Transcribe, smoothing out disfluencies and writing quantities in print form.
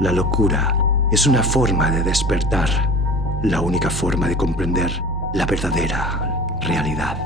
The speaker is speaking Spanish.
La locura es una forma de despertar, la única forma de comprender la verdadera realidad.